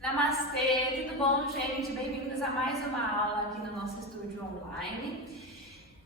Namastê, tudo bom, gente? Bem-vindos a mais uma aula aqui no nosso estúdio online.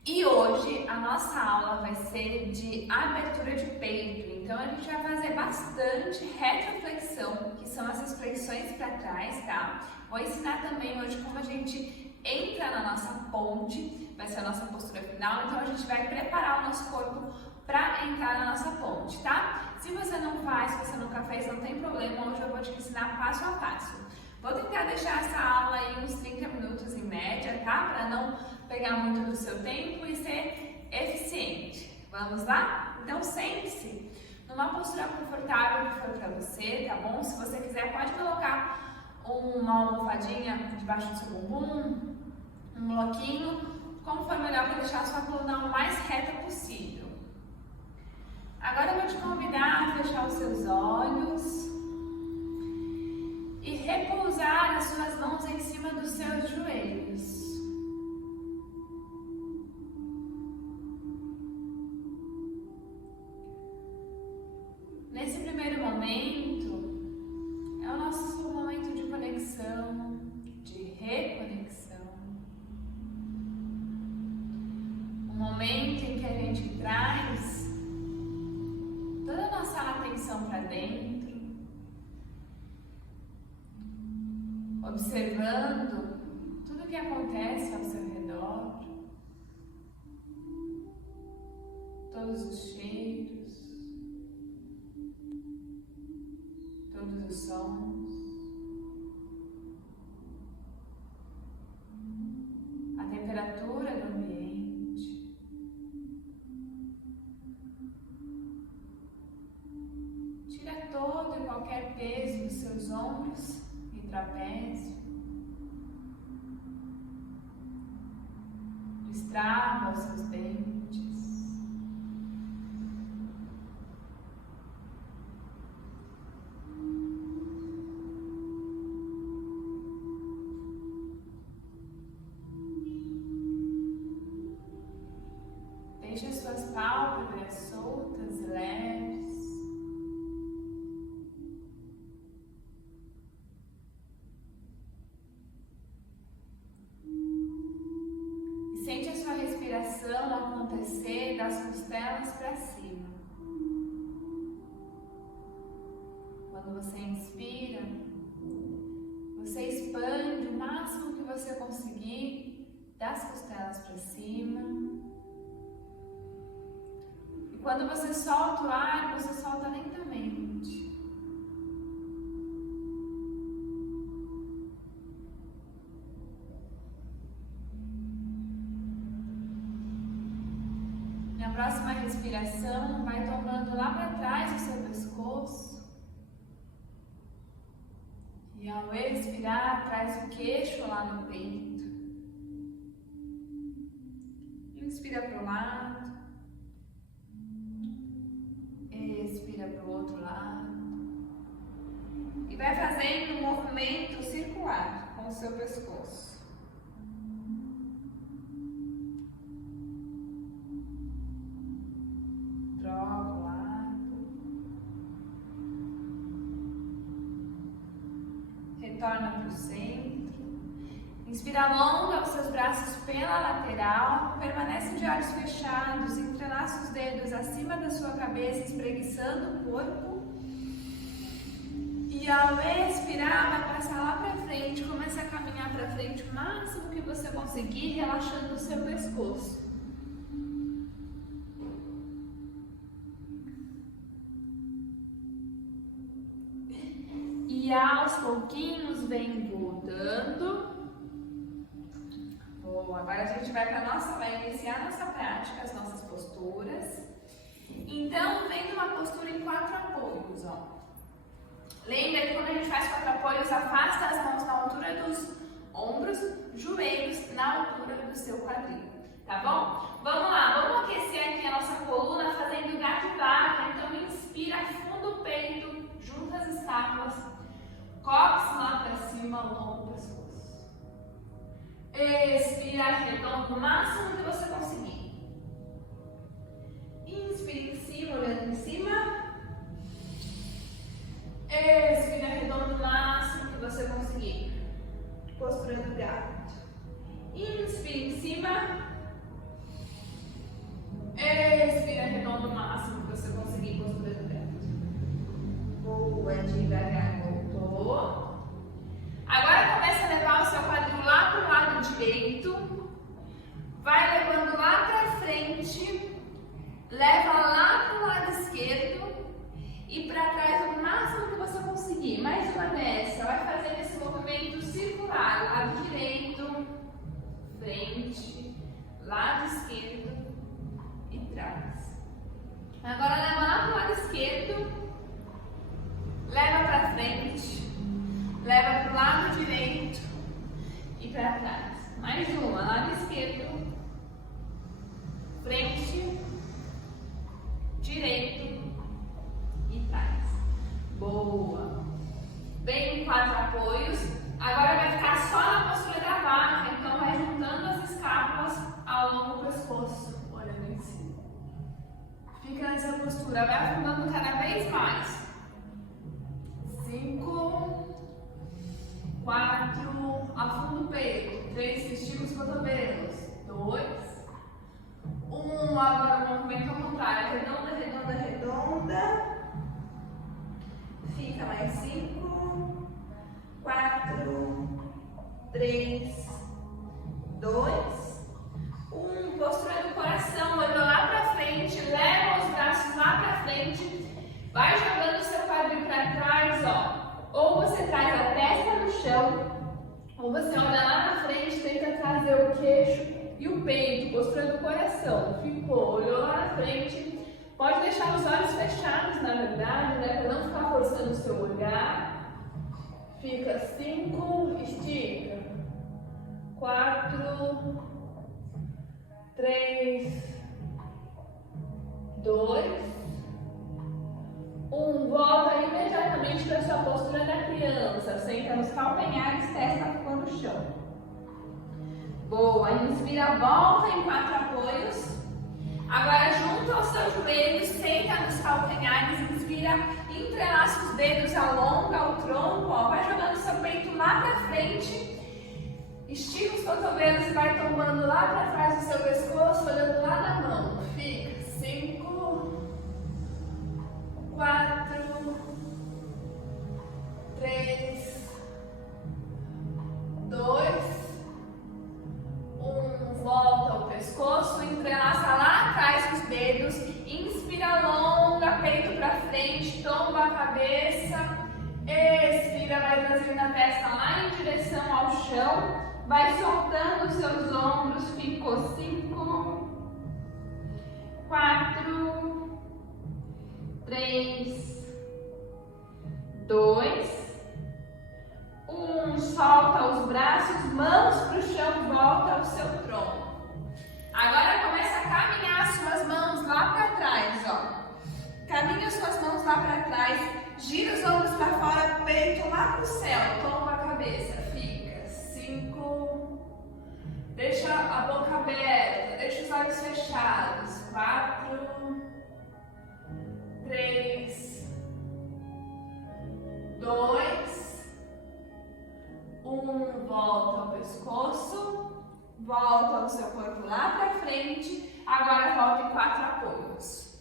E hoje a nossa aula vai ser de abertura de peito. Então a gente vai fazer bastante retroflexão, que são essas flexões para trás, tá? Vou ensinar também hoje como a gente entra na nossa ponte, vai ser a nossa postura final. Então a gente vai preparar o nosso corpo para entrar na nossa ponte, tá? Se você não faz, se você nunca fez, não tem problema, hoje eu vou te ensinar passo a passo. Vou tentar deixar essa aula aí uns 30 minutos em média, tá? Para não pegar muito do seu tempo e ser eficiente. Vamos lá? Então sente-se numa postura confortável que for para você, tá bom? Se você quiser, pode colocar uma almofadinha debaixo do seu bumbum, um bloquinho, como for melhor para deixar a sua coluna o mais reta possível. Agora eu vou te convidar a fechar os seus olhos e repousar as suas mãos em cima dos seus joelhos. Nesse primeiro momento, é o nosso momento de conexão, de reconexão. Um momento em que a gente traz toda a nossa atenção para dentro, observando tudo o que acontece ao seu redor, todos os cheiros, todos os sons, a temperatura do ambiente. Tira todo e qualquer peso dos seus ombros e trapézio. Destrava os seus dentes. Deixe as suas pálpebras soltas e leves. Sente a sua respiração acontecer das costelas para cima. Quando você inspira, você expande o máximo que você conseguir das costelas para cima. E quando você solta o ar, você solta lentamente. Na próxima respiração, vai tomando lá para trás o seu pescoço. E ao expirar, traz o queixo lá no peito. Inspira para o lado. Expira para o outro lado. E vai fazendo um movimento circular com o seu pescoço. Troca o lado. Retorna para o centro. Inspira, alonga os seus braços pela lateral. Permanece de olhos fechados. Entrelaça os dedos acima da sua cabeça, espreguiçando o corpo. E ao expirar, vai passar lá para frente. Começa a caminhar para frente o máximo que você conseguir, relaxando o seu pescoço. E aos pouquinhos vem voltando. Bom, agora a gente vai iniciar a nossa prática, as nossas posturas. Então, vem uma postura em 4 apoios, ó. Lembra que quando a gente faz 4 apoios, afasta as mãos na altura dos ombros, joelhos na altura do seu quadril, tá bom? Vamos lá, vamos aquecer aqui a nossa coluna fazendo gato e vaca. Então, inspira, afunda o peito, junta as escápulas, cóccix lá para cima, longo o pescoço. Expira, arredonda o máximo que você conseguir. Inspira em cima, olhando em cima. Expira, arredonda o máximo que você você conseguir. Postura do gato. Inspira em cima. Expira redondo o máximo que você conseguir. Postura do gato. Boa, devagar. Voltou. Agora começa a levar o seu quadril lá para o lado direito. Vai levando lá para frente. Leva lá para o lado esquerdo. E para trás o máximo que você conseguir. Mais uma nessa. Vai fazendo esse movimento circular. Lado direito, frente, lado esquerdo e trás. Agora leva lá para o lado esquerdo. Leva para frente. Leva para o lado direito e para trás. Mais uma. Lado esquerdo, frente, direito e trás. Boa. Vem em 4 apoios. Agora vai ficar só na postura da vaca. Então vai juntando as escápulas ao longo do pescoço. Olhando em cima. Fica nessa postura. Vai afundando cada vez mais. 5, 4. Afunda o peito. 3. Estica os cotovelos. 2, 1. Agora o movimento ao contrário. Redonda, redonda, redonda. Fica mais 5, 4, 3, 2, 1. Postura do coração, olhou lá pra frente, leva os braços lá pra frente, vai jogando o seu quadril pra trás, ó. Ou você traz a testa no chão, ou você olha lá na frente, tenta trazer o queixo e o peito, postura do coração. Ficou, olhou lá na frente. Pode deixar os olhos fechados, na verdade, né? Para não ficar forçando o seu olhar. Fica 5, estica. 4, 3, 2, 1. Volta imediatamente para a sua postura da criança. Senta nos calcanhares, testa ficando no chão. Boa. Inspira, volta em 4 apoios. Agora junta os seus joelhos, senta nos calcanhares, inspira, entrelaça os dedos, alonga o tronco, ó, vai jogando seu peito lá pra frente, estica os cotovelos e vai tombando lá pra trás do seu pescoço, olhando lá na mão. Fica 5, 4, 3, 2, 1. Volta o pescoço, entrelaça lá atrás os dedos, inspira, alonga, peito pra frente, tomba a cabeça, expira, vai trazendo a testa lá em direção ao chão, vai soltando os seus ombros, ficou 5, 4, 3, 2, 1. Solta os braços, mãos para o chão, volta ao seu tronco. Agora começa a caminhar as suas mãos lá para trás, ó. Caminha as suas mãos lá para trás, gira os ombros para fora, peito lá para o céu, tomba a cabeça, fica 5, deixa a boca aberta, deixa os olhos fechados, 4, 3, 2, 1. Volta ao pescoço, volta o seu corpo lá para frente, agora volta em 4 apoios.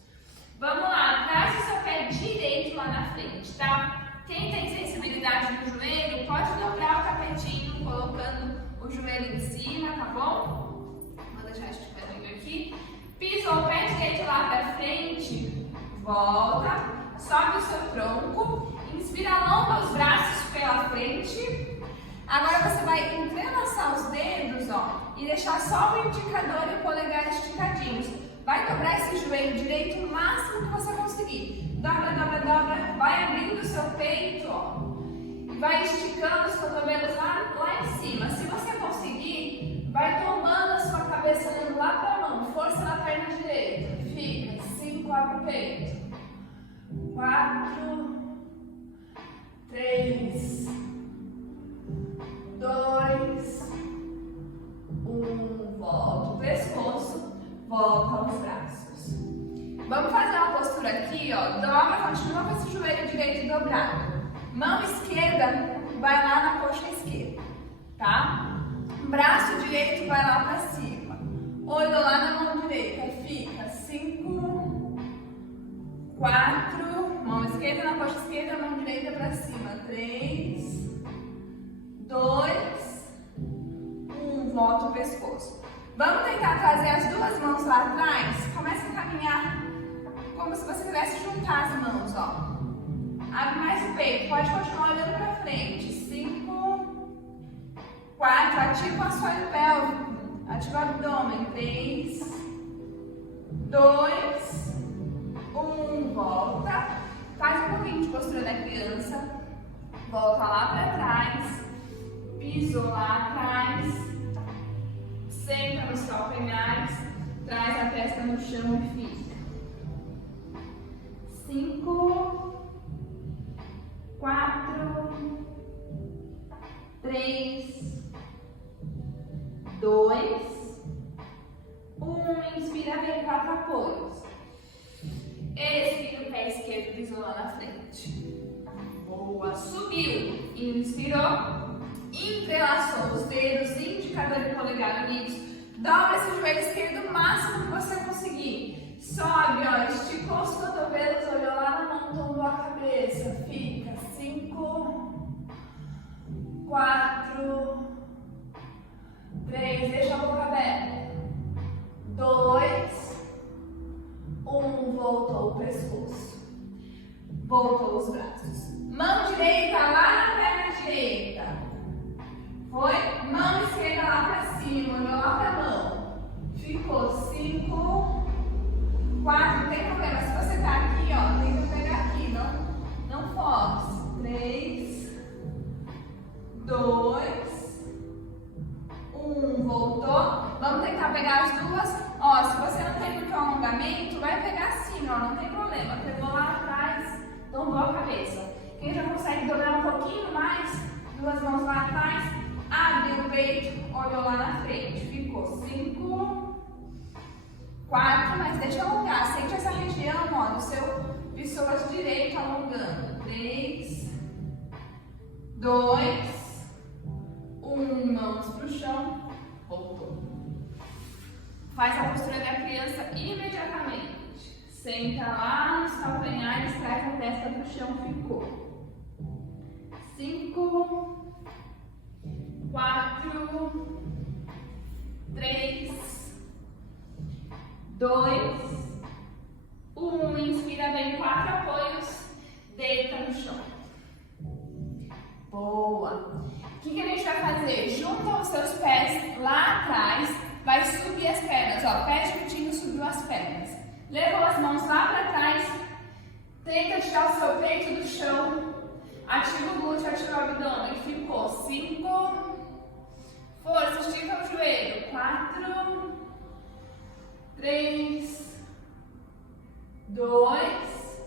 Vamos lá, traz o seu pé direito lá na frente, tá? Quem tem sensibilidade no joelho, pode dobrar o tapetinho, colocando o joelho em cima, tá bom? Vou deixar este pezinho aqui. Pisou o pé direito lá para frente, volta, sobe o seu tronco, inspira, alonga os braços pela frente. Agora você vai entrelaçar os dedos, ó, e deixar só o indicador e o polegar esticadinhos. Vai dobrar esse joelho direito o máximo que você conseguir. Dobra, dobra, dobra. Vai abrindo o seu peito, ó, e vai esticando os cotovelos lá em cima. Se você conseguir, vai tomando a sua cabeça olhando lá para a mão. Força na perna direita. Fica. 5, abre o peito. 4, 3, 2, 1. Volta o pescoço, volta aos braços. Vamos fazer uma postura aqui, ó. Dobra, continua com esse joelho direito dobrado. Mão esquerda vai lá na coxa esquerda, tá? Braço direito vai lá pra cima. Olho lá na mão direita, fica 5, 4, mão esquerda na coxa esquerda, mão direita pra cima. 3, 2, 1, volta o pescoço. Vamos tentar trazer as duas mãos lá atrás. Começa a caminhar como se você quisesse juntar as mãos, ó. Abre mais o peito, pode continuar olhando pra frente. 5, 4, ativa o assoalho pélvico, ativa o abdômen. 3, 2, 1, volta. Faz um pouquinho de postura da criança. Volta lá pra trás. Pisou lá atrás. Senta nos calcanhares. Traz a testa no chão e fica. 5, 4, 3, 2, 1. Inspira bem, 4 apoios. Expira, o pé esquerdo pisou lá na frente. Boa, subiu. Inspirou. Entrelaçou os dedos, indicador e polegar unidos. Dobra esse joelho esquerdo o máximo que você conseguir. Sobe, ó, esticou os cotovelos, olhou lá na mão, tombou a cabeça. Fica. 5, 4, 3, deixa a boca aberta. 2, 1, voltou o pescoço. Voltou os braços. Mão direita lá na perna direita. Foi? Mão esquerda lá pra cima, olhou lá pra mão. Ficou. 5, 4, não tem problema. Se você tá aqui, ó, tenta pegar aqui, não force. 3, 2, 1, voltou. Vamos tentar pegar as duas. Ó, se você não tem muito alongamento, vai pegar assim, ó, não tem problema. Pegou lá atrás, tombou a cabeça. Quem já consegue dobrar um pouquinho mais, duas mãos lá atrás, abre o peito, olhou lá na frente. Ficou. 5, 4, mas deixa alongar. Sente essa região, ó, do seu pescoço direito alongando. 3, 2, 1, mãos pro chão. Voltou. Faz a postura da criança imediatamente. Senta lá nos calcanhares, traz a testa pro chão. Ficou. 5, 4, 3, 2, 1. Inspira bem, 4 apoios. Deita no chão. Boa. O que a gente vai fazer? Junta os seus pés lá atrás. Vai subir as pernas. Ó, pé juntinho, subiu as pernas. Levou as mãos lá para trás. Tenta tirar o seu peito do chão. Ativa o glúteo, ativa o abdômen. Ficou. 5. Força, estica o joelho. 4, 3, 2,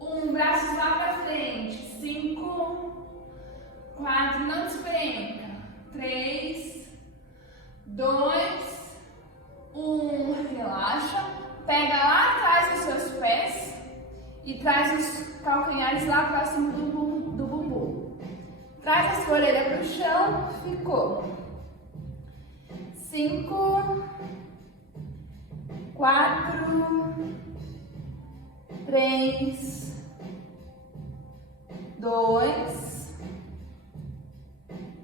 1. Braços lá pra frente. 5, 4. Não despenca. 3, 2, 1. Relaxa. Pega lá atrás os seus pés e traz os calcanhares lá próximo do bumbum. Traz a sua orelha para o chão. Ficou. 5, 4, 3, 2,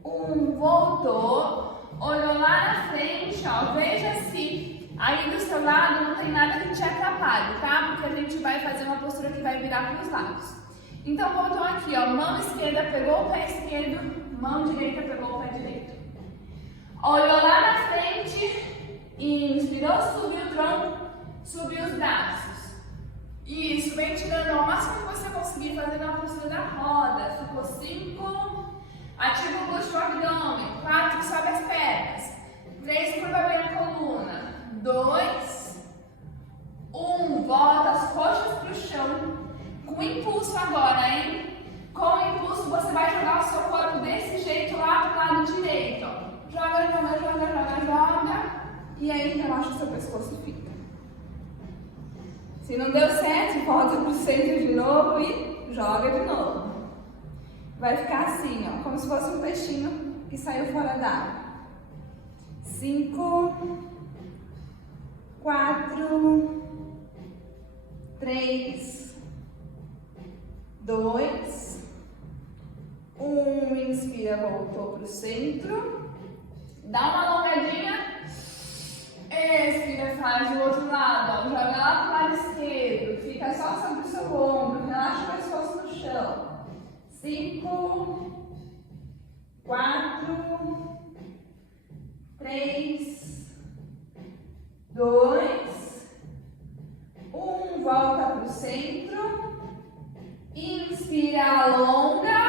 1. Voltou. Olhou lá na frente, ó. Veja se aí do seu lado não tem nada que te atrapalhe, tá? Porque a gente vai fazer uma postura que vai virar para os lados. Então, voltou aqui, ó. Mão esquerda pegou o pé esquerdo, mão direita pegou o pé direito. Olhou lá na frente, inspirou, subiu o tronco, subiu os braços. Isso, vem tirando ao máximo que você conseguir, fazendo a postura da roda. Ficou. 5, ativa o glúteo do abdômen. 4, sobe as pernas. 3, curva bem a coluna. 2, 1, volta as coxas para o chão. Com impulso agora, hein? Com impulso você vai jogar o seu corpo desse jeito lá pro lado direito, ó. Joga, joga, joga, joga, joga. E aí relaxa o seu pescoço e fica. Se não deu certo, volta pro centro de novo e joga de novo. vai ficar assim, ó, como se fosse um peixinho que saiu fora d'água. 5, 4, 3, 2, 1. Inspira, voltou pro centro. Dá uma alongadinha. Expira, faz do outro lado, ó. Joga lá pro lado esquerdo. Fica só sobre o seu ombro. Relaxa o pescoço no chão. 5, 4, 3, 2, 1. Volta pro centro. Inspira, alonga.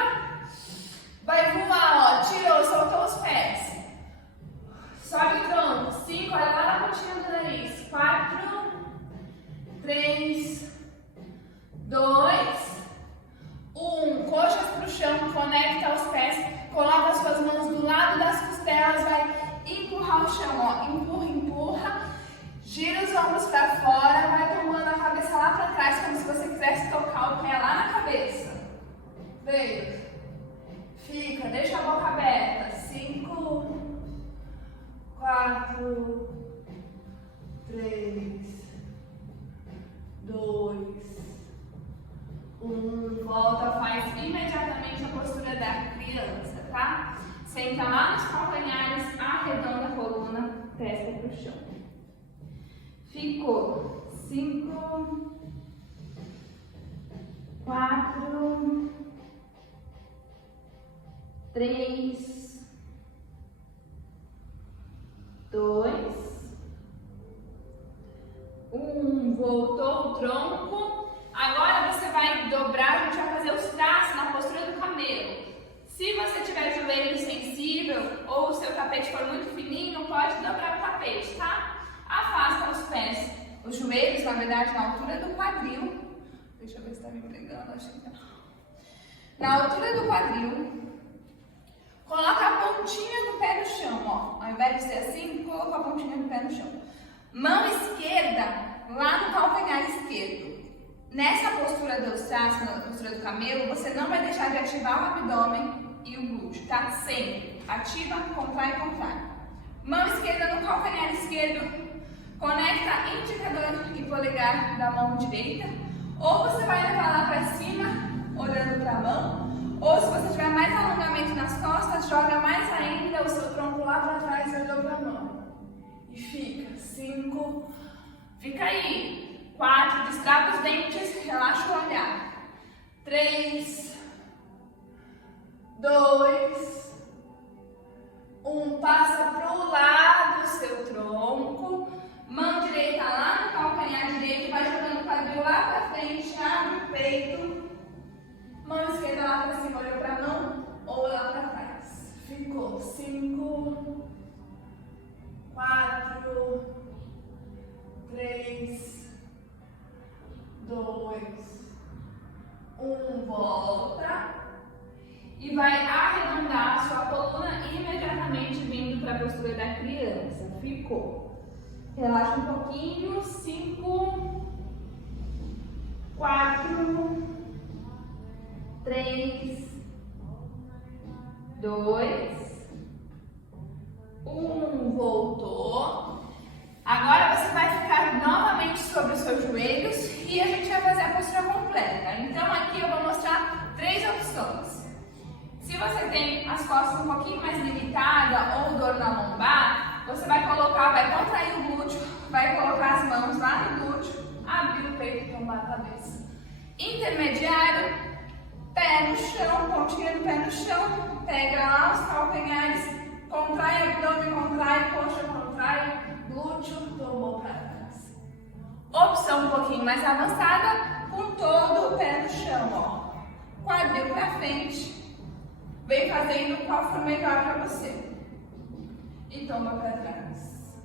Vai voar, ó. Tirou, soltou os pés. Sobe o tronco. 5, olha lá na pontinha do nariz. 4, 3, 2, 1. Coxas pro chão, conecta os pés. Coloca as suas mãos do lado das costelas. Vai empurrar o chão, ó. Empurra, empurra. Gira os ombros pra fora. Vai tomando a cabeça lá pra trás, como se você quisesse tocar o pé lá na cabeça. Veio. Fica, deixa a boca aberta. 5, 4, 3, 2, 1. Volta, faz imediatamente a postura da criança, tá? Senta lá nos calcanhares, arredonda a coluna, testa pro chão. Ficou. 5, 4, 3, 2, 1. Voltou o tronco. Agora você vai dobrar, a gente vai fazer os traços na postura do camelo. Se você tiver joelho sensível ou o seu tapete for muito fininho, pode dobrar o tapete, tá? Afasta os pés, os joelhos, na verdade, na altura do quadril. Deixa eu ver se tá me pegando, acho que tá. Na altura do quadril. Coloca a pontinha do pé no chão, ó. Ao invés de ser assim, coloca a pontinha do pé no chão. Mão esquerda lá no calcanhar esquerdo. Nessa postura dos traços, na postura do camelo, você não vai deixar de ativar o abdômen e o glúteo, tá? Sempre. Ativa, contrai, contrai. Mão esquerda no calcanhar esquerdo. Conecta indicador e polegar da mão direita. Ou você vai levar lá pra cima, olhando pra mão. Ou se você tiver mais alongamento nas costas, joga mais ainda o seu tronco lá para trás e olhou para a mão. E fica. 5. Fica aí. 4. Destrava os dentes, relaxa o olhar. 3, 2, 1. Passa para o lado do seu tronco. Mão direita lá no calcanhar direito, vai jogando o quadril lá para frente, abre o peito. Mão esquerda lá pra cima, olhou pra mão ou lá pra trás. Ficou. 5, 4, 3, 2, 1. Volta. E vai arredondar a sua coluna imediatamente vindo para a postura da criança. Ficou. Relaxa um pouquinho. 5, 4, 3, 2, 1. Voltou. Agora você vai ficar novamente sobre os seus joelhos e a gente vai fazer a postura completa. Então aqui eu vou mostrar 3 opções. Se você tem as costas um pouquinho mais limitadas ou dor na lombar, você vai colocar, vai contrair o glúteo, vai colocar as mãos lá no glúteo, abrir o peito e tombar a cabeça. Intermediário, pé no chão, pontinha do pé no chão, pega lá os calcanhares, contrai abdômen, contrai, coxa, contrai, glúteo, tomou para trás. Opção um pouquinho mais avançada, com todo o pé no chão, ó. Quadril para frente. Vem fazendo qual for melhor para você. E toma para trás.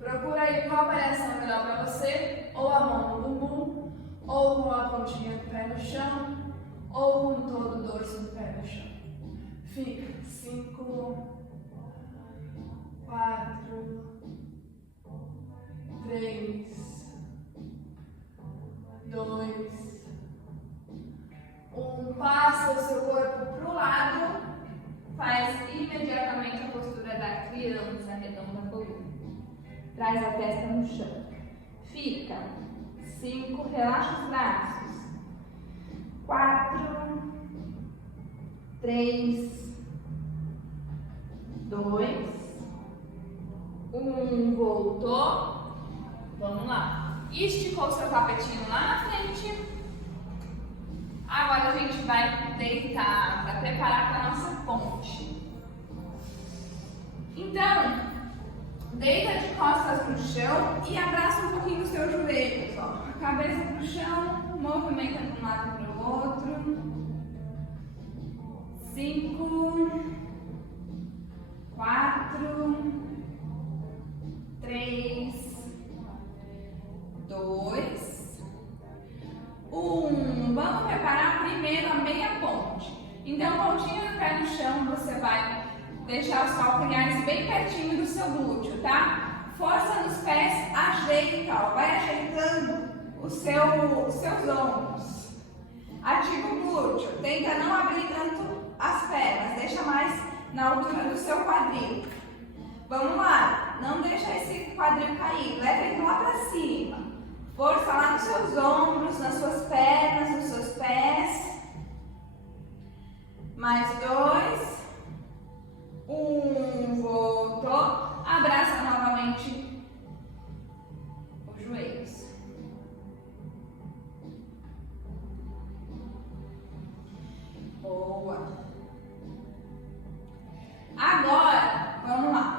Procura aí qual variação é melhor para você. Ou a mão no bumbum, ou com a pontinha do pé no chão, ou com todo o dorso do pé no chão. Fica. 5, 4, 3, 2, 1. Passa o seu corpo faz imediatamente a postura da criança, arredonda a coluna. Traz a testa no chão. Fica. 5, relaxa os braços. 4, 3, 2, 1, voltou. Vamos lá. Esticou seu tapetinho lá na frente. Agora a gente vai deitar para preparar para a nossa ponte. Então, deita de costas no chão e abraça um pouquinho os seus joelhos. Ó. A cabeça para o chão, movimenta de um lado para o outro. 5, 4, 3, 2, 1. Vamos preparar primeiro a meia ponte. Então, pontinha do pé no chão, você vai deixar os calcanhares bem pertinho do seu glúteo, tá? Força nos pés, ajeita, ó. Vai ajeitando os seus ombros. Ativa o glúteo, tenta não abrir tanto as pernas, deixa mais na altura do seu quadril. Vamos lá, não deixa esse quadril cair, leva ele lá para cima. Força lá nos seus ombros, nas suas pernas, nos seus pés. Mais 2. 1, voltou. Abraça novamente os joelhos. Boa. Agora, vamos lá.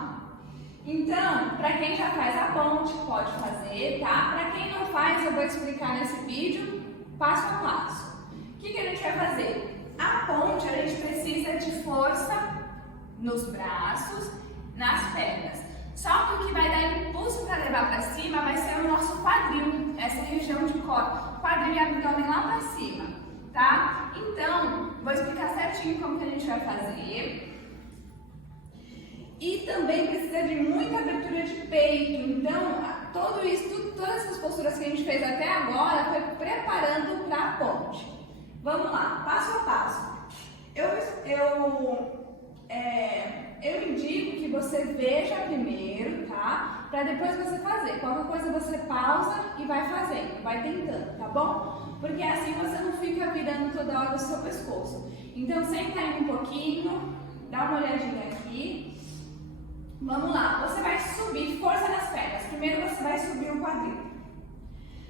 Então, para quem já faz a ponte, pode fazer, tá? Para quem não faz, eu vou explicar nesse vídeo, passo a passo. O que a gente vai fazer? A ponte, a gente precisa de força nos braços, nas pernas. Só que o que vai dar impulso para levar para cima vai ser o nosso quadril, essa região de quadril e abdômen lá para cima, tá? Então, vou explicar certinho como que a gente vai fazer. E também precisa de muita abertura de peito. Então, todas essas posturas que a gente fez até agora foi preparando para a ponte. Vamos lá, passo a passo. Eu indico que você veja primeiro, tá? Para depois você fazer. Qualquer coisa você pausa e vai fazendo, vai tentando, tá bom? Porque assim você não fica virando toda hora o seu pescoço. Então, senta aí um pouquinho, dá uma olhadinha aqui. Vamos lá, você vai subir, força nas pernas. Primeiro você vai subir o quadril.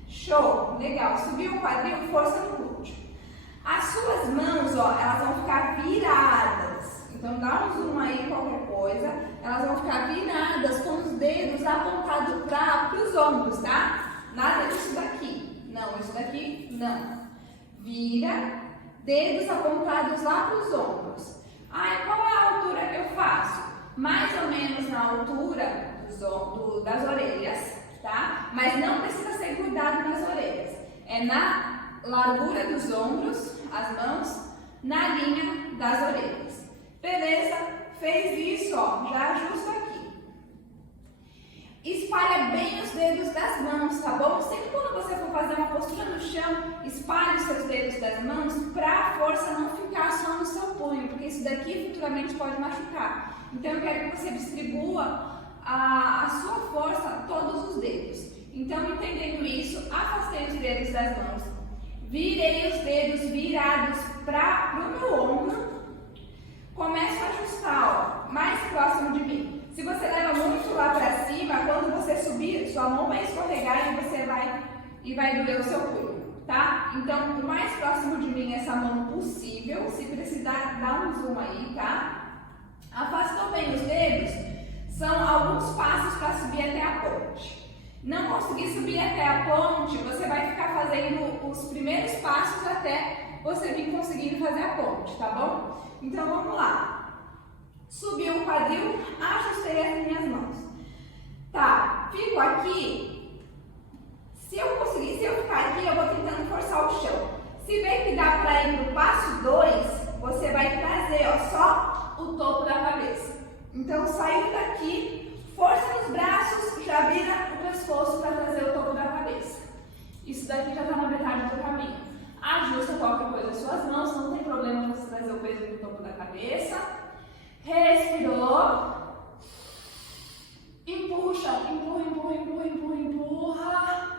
Show, legal. Subiu o quadril, força no glúteo. As suas mãos, ó, elas vão ficar viradas. Então dá um zoom aí, qualquer coisa. Elas vão ficar viradas com os dedos apontados para os ombros, tá? Nada disso daqui. Não, isso daqui não. Vira, dedos apontados lá para os ombros. Ai, qual é a altura que eu faço? Mais ou menos na altura das orelhas, tá? Mas não precisa ser grudado nas orelhas. É na largura dos ombros, as mãos, na linha das orelhas. Beleza? Fez isso, ó, já ajusta aqui. Espalha bem os dedos das mãos, tá bom? Sempre quando você for fazer uma postura no chão, espalhe os seus dedos das mãos para a força não ficar só no seu punho, porque isso daqui futuramente pode machucar. Então eu quero que você distribua a sua força a todos os dedos. Então, entendendo isso, afastei os dedos das mãos, virei os dedos virados para o meu ombro, começo a ajustar, ó, mais próximo de mim. Se você leva muito lá para cima, quando você subir, sua mão vai escorregar e você vai doer o seu punho, tá? Então, o mais próximo de mim essa mão possível. Se precisar, dá um zoom aí, tá? Afastou bem os dedos, são alguns passos para subir até a ponte. Não conseguir subir até a ponte, você vai ficar fazendo os primeiros passos até você vir conseguindo fazer a ponte, tá bom? Então, vamos lá. Subiu o quadril, ajustei as minhas mãos. Tá, fico aqui. Se eu ficar aqui, eu vou tentando forçar o chão. Se vê que dá para ir no passo 2, você vai trazer, ó, só o topo da cabeça. Então, saiu daqui, força nos braços, já vira o pescoço para trazer o topo da cabeça. Isso daqui já está na metade do caminho. Ajusta qualquer coisa as suas mãos, não tem problema você trazer o peso do topo da cabeça. Respirou. Empurra o chão. Empurra, empurra, empurra, empurra, empurra.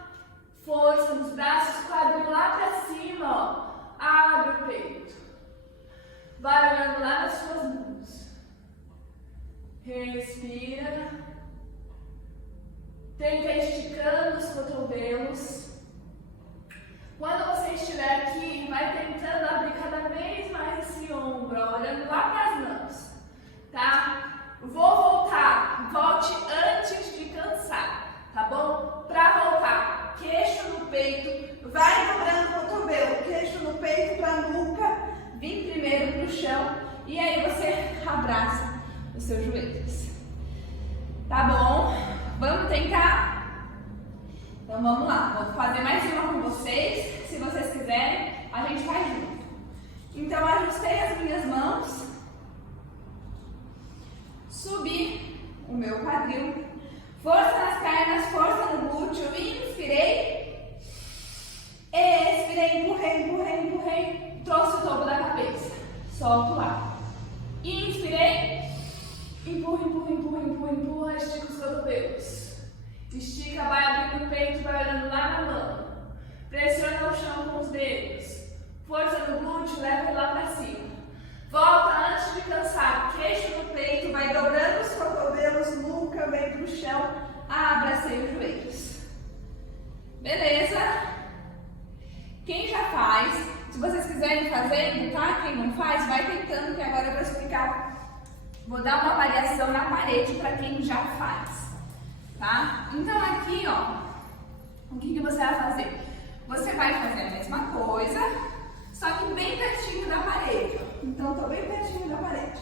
Força nos braços, quadril lá pra cima, ó. Abre o peito. Vai olhando lá nas suas mãos. Respira. Tenta esticando os cotovelos. Quando você estiver aqui, vai tentando abrir cada vez mais esse ombro, ó, olhando lá para as mãos, tá? Vou voltar. Volte antes de cansar, tá bom? Para voltar, queixo no peito, vai dobrando o cotovelo, queixo no peito para nuca, vem primeiro pro chão e aí você abraça os seus joelhos. Tá bom? Vamos tentar? Então vamos lá, vou fazer mais uma com vocês. Se vocês quiserem, a gente faz junto. Então ajustei as minhas mãos, subi o meu quadril, força nas pernas, força no glúteo, inspirei, expirei, empurrei, empurrei, empurrei, trouxe o topo da cabeça, solto o ar, inspirei, empurra, empurra, empurra, empurra, empurra, estica os cotovelos, estica, vai abrindo o peito, vai olhando lá na mão, pressiona o chão com os dedos, força no glúteo, leva ele lá pra cima. Volta antes de cansar, queixo no peito, vai dobrando os cotovelos, nuca, vem pro chão, abracei os joelhos. Beleza? Quem já faz, se vocês quiserem fazer, tá? Quem não faz, vai tentando, que agora eu vou explicar. Vou dar uma variação na parede para quem já faz, tá? Então aqui, ó, o que você vai fazer? Você vai fazer a mesma coisa, só que bem pertinho da parede. Então, estou bem pertinho da parede.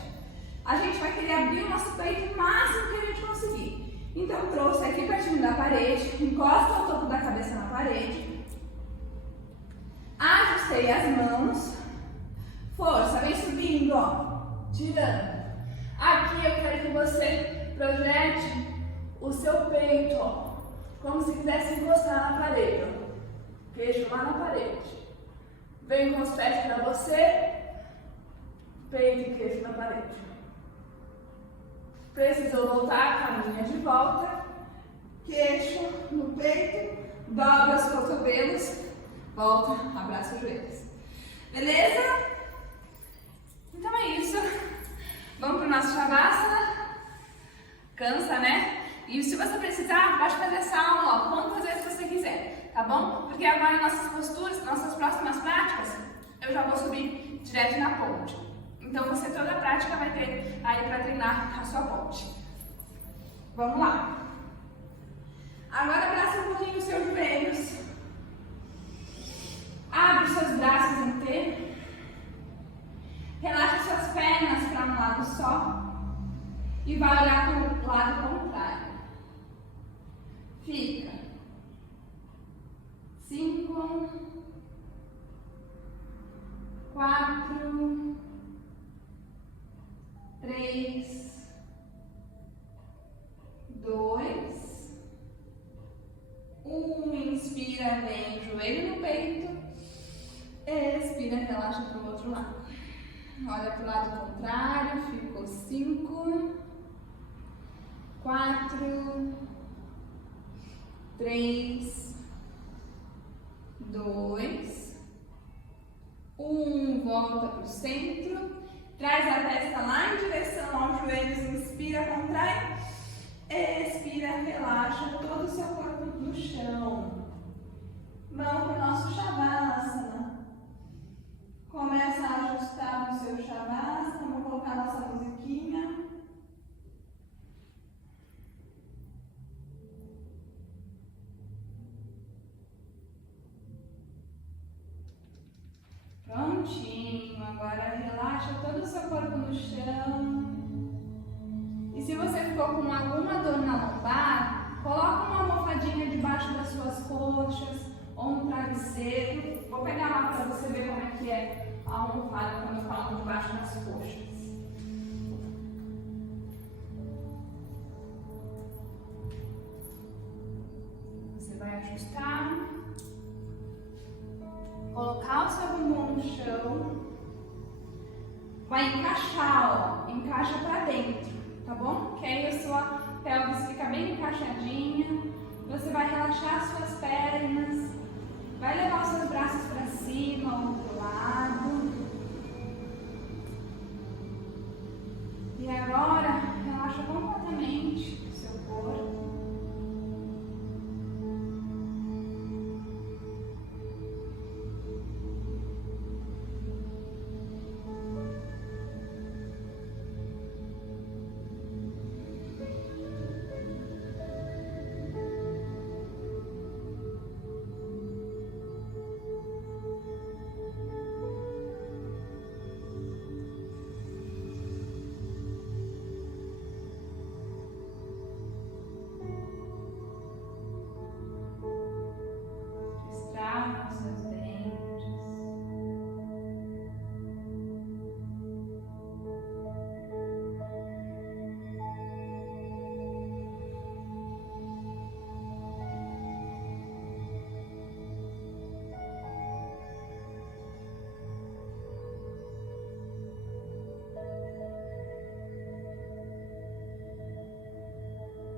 A gente vai querer abrir o nosso peito o máximo que a gente conseguir. Então, trouxe aqui pertinho da parede, encosta o topo da cabeça na parede. Ajustei as mãos. Força, vem subindo, ó. Tirando. Aqui eu quero que você projete o seu peito, ó. Como se quisesse encostar na parede, ó. Queixo lá na parede. Vem com os pés para você. Peito e queixo na parede. Precisou voltar, caminha de volta. Queixo no peito. Dobra os cotovelos. Volta, abraça os joelhos. Beleza? Então é isso. Vamos para o nosso Shavasana. Cansa, né? E se você precisar, pode fazer essa aula, ó, quantas vezes você quiser, tá bom? Porque agora nossas posturas, nossas próximas práticas, eu já vou subir direto na ponte. Então você toda a prática vai ter aí para treinar a sua ponte. Vamos lá. Agora abraça um pouquinho os seus joelhos. Abre os seus braços inteiros. Relaxa suas pernas para um lado só. E vai olhar para o lado contrário. Fica. 5, 4, 3, 2, 1. Inspira, vem o joelho no peito. Expira, relaxa para o outro lado. Olha para o lado contrário. Ficou 5, 4, 3, 2, 1. Volta para o centro. Traz a testa lá em direção aos joelhos. Inspira, contrai. Expira, relaxa todo o seu corpo no chão. Vamos para o nosso Shavasana. Começa a ajustar no seu Shavasana. Vamos colocar nossa musiquinha. Prontinho, agora relaxa todo o seu corpo no chão. E se você ficou com alguma dor na lombar, coloca uma almofadinha debaixo das suas coxas ou um travesseiro. Vou pegar lá para você ver como é que é a almofada quando eu falo debaixo das coxas. Você vai ajustar. Colocar o seu bumbum no chão, vai encaixar, ó, encaixa pra dentro, tá bom? Que aí a sua pelvis fica bem encaixadinha, você vai relaxar as suas pernas, vai levar os seus braços pra cima ou pro lado. E agora, relaxa completamente o seu corpo.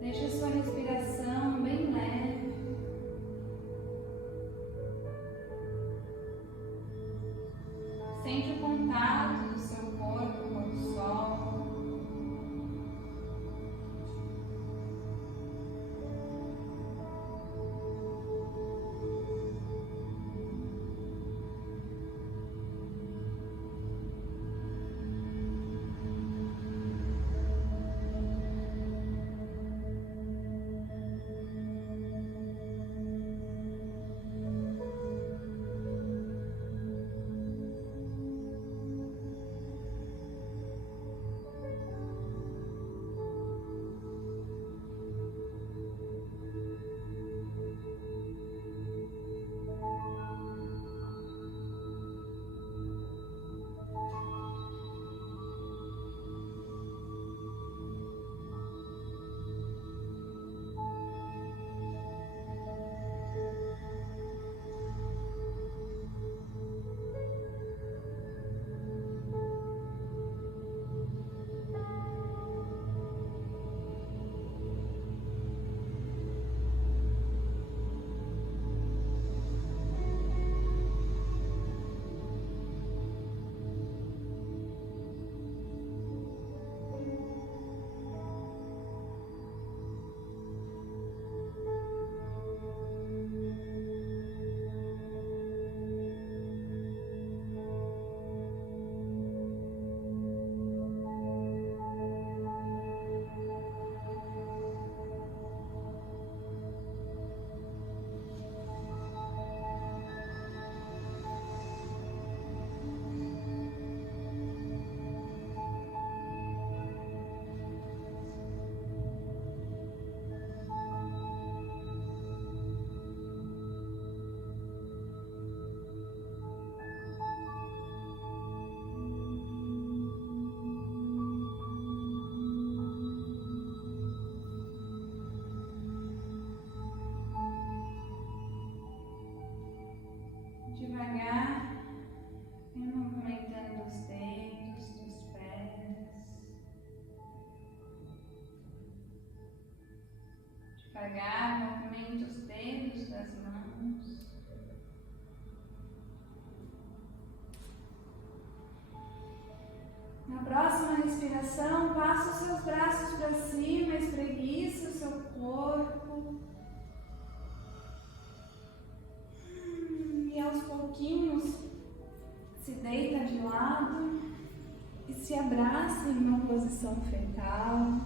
Deixe a sua respiração bem leve. Sente o contato do seu corpo com o sol. Devagar, vem movimentando os dedos dos pés. Devagar, movimenta os dedos das mãos. Na próxima respiração, passa os seus braços para cima, espreguiça o seu corpo. E aos pouquinhos se deita de lado e se abraça em uma posição fetal.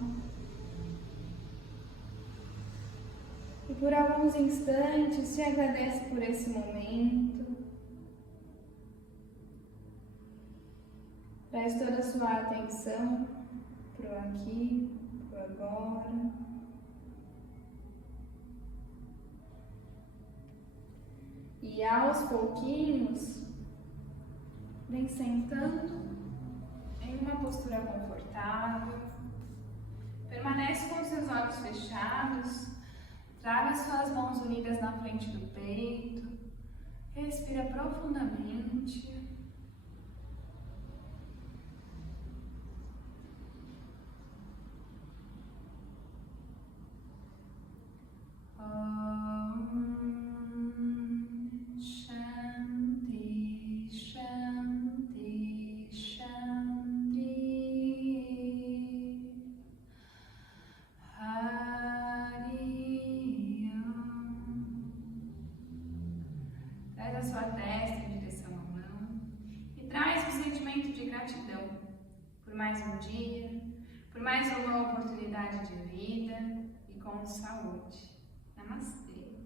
E por alguns instantes se agradece por esse momento. Traz toda a sua atenção para o aqui, para o agora. E aos pouquinhos, vem sentando em uma postura confortável. Permanece com seus olhos fechados. Traga suas mãos unidas na frente do peito. Respira profundamente. dia, por mais uma oportunidade de vida e com saúde. Namastê.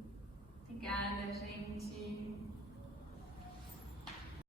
Obrigada, gente.